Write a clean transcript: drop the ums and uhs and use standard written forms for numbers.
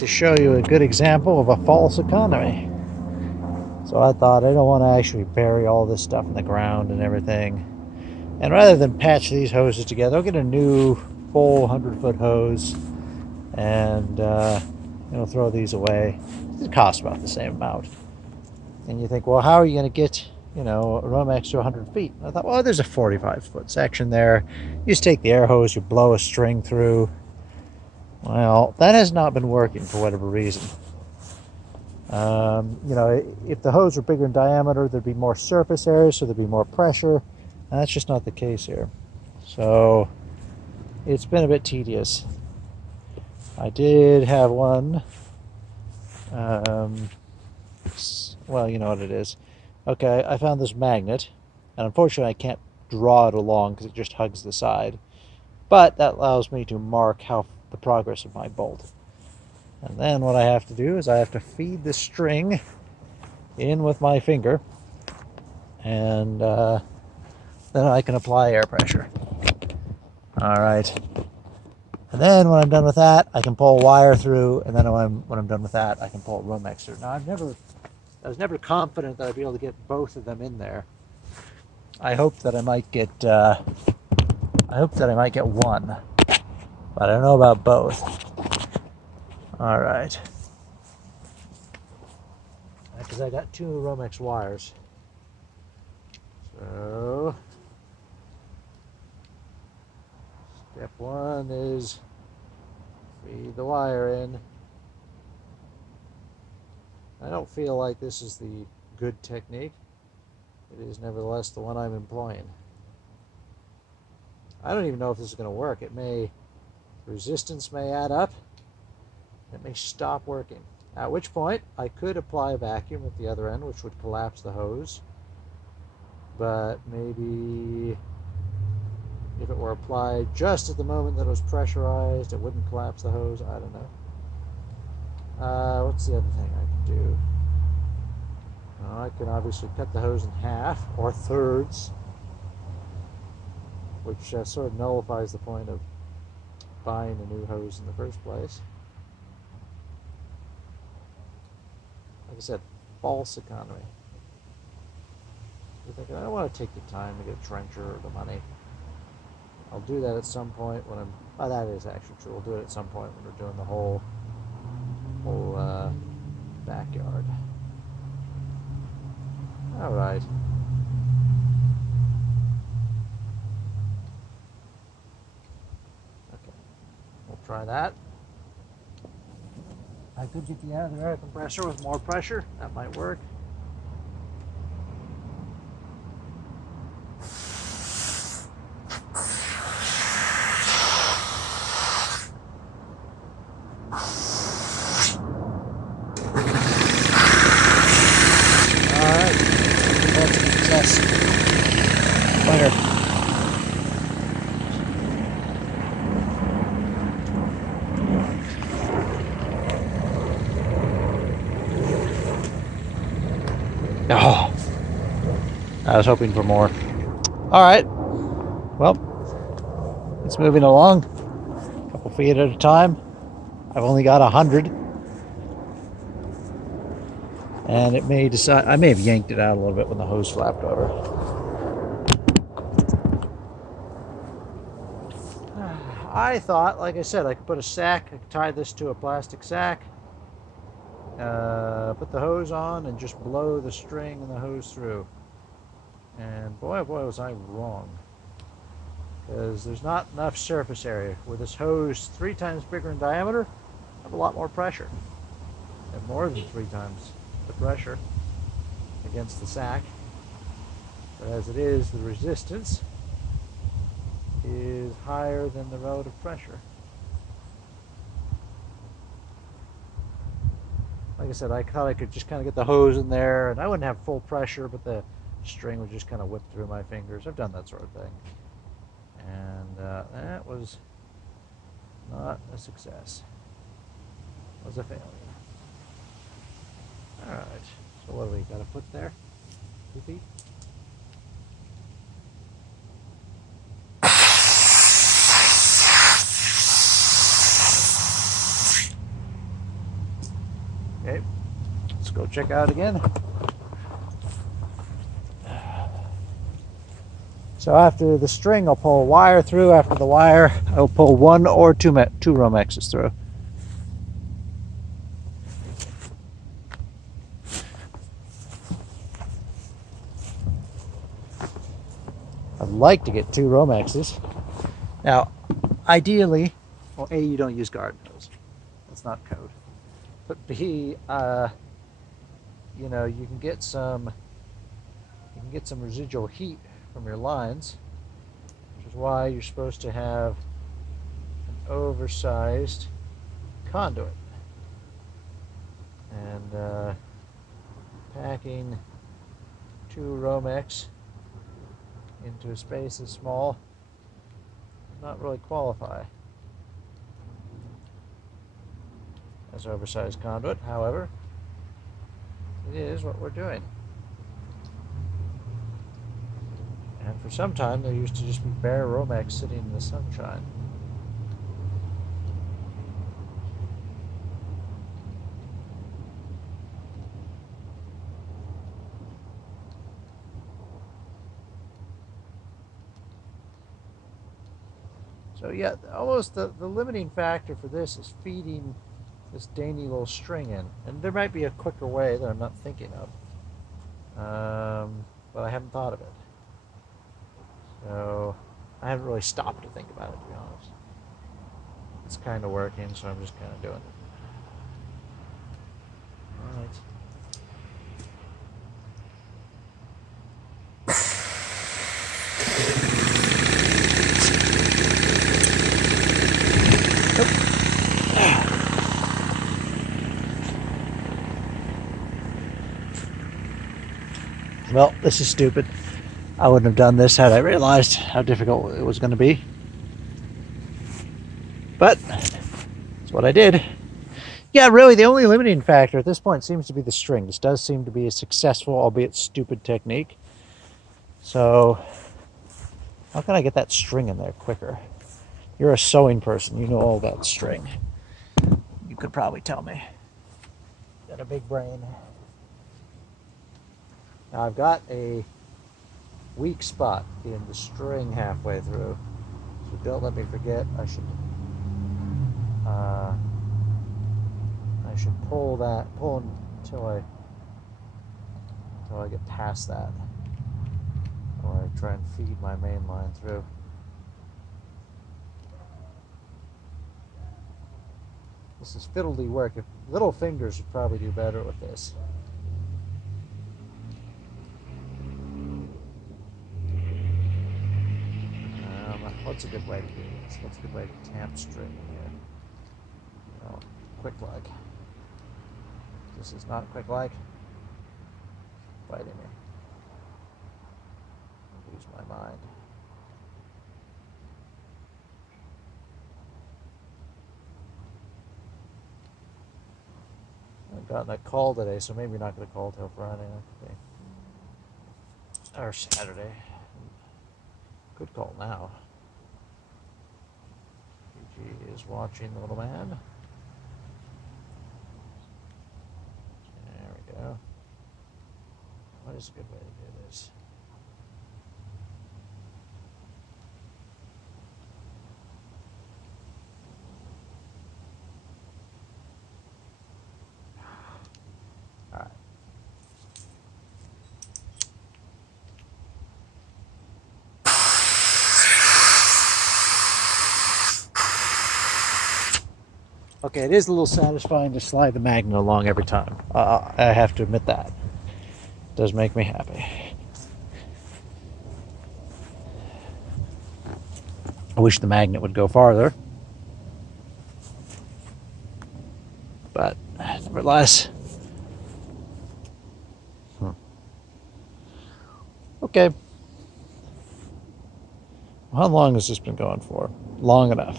To show you a good example of a false economy. So I thought I don't want to actually bury all this stuff in the ground and everything. And rather than patch these hoses together, I'll get a new full 100-foot hose and throw these away. It costs about the same amount. And you think, well, how are you going to get a Romex to 100 feet? And I thought, well, there's a 45-foot section there. You just take the air hose, you blow a string through. Well, that has not been working for whatever reason. If the hose were bigger in diameter, there'd be more surface area, so there'd be more pressure. And that's just not the case here. So it's been a bit tedious. I did have one. Well, you know what it is. Okay, I found this magnet, and unfortunately I can't draw it along because it just hugs the side. But that allows me to mark the progress of my bolt. And then what I have to do is I have to feed the string in with my finger, and then I can apply air pressure. All right. And then when I'm done with that, I can pull wire through, and then when I'm done with that, I can pull a Romex through. Now, I was never confident that I'd be able to get both of them in there. I hope that I might get one, but I don't know about both. All right. Because I got two Romex wires. So step one is feed the wire in. I don't feel like this is the good technique. It is nevertheless the one I'm employing. I don't even know if this is going to work. Resistance may add up. It may stop working. At which point, I could apply a vacuum at the other end, which would collapse the hose. But maybe if it were applied just at the moment that it was pressurized, it wouldn't collapse the hose. I don't know. What's the other thing I could do? Well, I can obviously cut the hose in half or thirds, which sort of nullifies the point of buying a new hose in the first place. Like I said, false economy. You're thinking, I don't want to take the time to get a trencher or the money. I'll do that at some point when that is actually true. We'll do it at some point when we're doing the whole backyard. All right. Okay, we'll try that. I could get the other air compressor with more pressure. That might work. Alright, that's a success. Winner. Oh, I was hoping for more. All right, well, it's moving along, a couple feet at a time. I've only got 100, and I may have yanked it out a little bit when the hose flapped over. I thought, like I said, I could put a sack, I could tie this to a plastic sack, put the hose on and just blow the string and the hose through. And boy, oh boy, was I wrong. Because there's not enough surface area. With this hose 3 times bigger in diameter, I have a lot more pressure. And more than 3 times the pressure against the sack. But as it is, the resistance is higher than the relative pressure. Like I said, I thought I could just kind of get the hose in there, and I wouldn't have full pressure, but the string would just kind of whip through my fingers. I've done that sort of thing. And that was not a success. It was a failure. All right, so what do we got to put there? 2 feet? Okay, let's go check out again. So after the string, I'll pull a wire through. After the wire, I'll pull one or two Romexes through. I'd like to get two Romexes. Now, ideally, well, A, you don't use garden hose. That's not code. But B, you know, you can get some residual heat from your lines, which is why you're supposed to have an oversized conduit. And packing two Romex into a space as small does not really qualify as oversized conduit. However, it is what we're doing. And for some time, there used to just be bare Romex sitting in the sunshine. So yeah, almost the limiting factor for this is feeding this dainty little string in. And there might be a quicker way that I'm not thinking of. But I haven't thought of it. So I haven't really stopped to think about it, to be honest. It's kind of working, so I'm just kind of doing it. All right. Well, this is stupid. I wouldn't have done this had I realized how difficult it was going to be. But that's what I did. Yeah, really, the only limiting factor at this point seems to be the string. This does seem to be a successful, albeit stupid, technique. So, how can I get that string in there quicker? You're a sewing person. You know all about string. You could probably tell me. Got a big brain. Now, I've got a weak spot in the string halfway through. So don't let me forget. I should pull until I get past that, or I try and feed my main line through. This is fiddly work. If little fingers would probably do better with this. What's a good way to do this? What's a good way to tamp string here? Well, quick like. This is not quick like. Fighting me. I'll lose my mind. I've gotten a call today, so maybe not going to call till Friday. Or Saturday. Good call now. PG is watching the little man. There we go. What is a good way to do this? All right. Okay, it is a little satisfying to slide the magnet along every time. I have to admit that. It does make me happy. I wish the magnet would go farther. But, nevertheless. Okay. How long has this been going for? Long enough.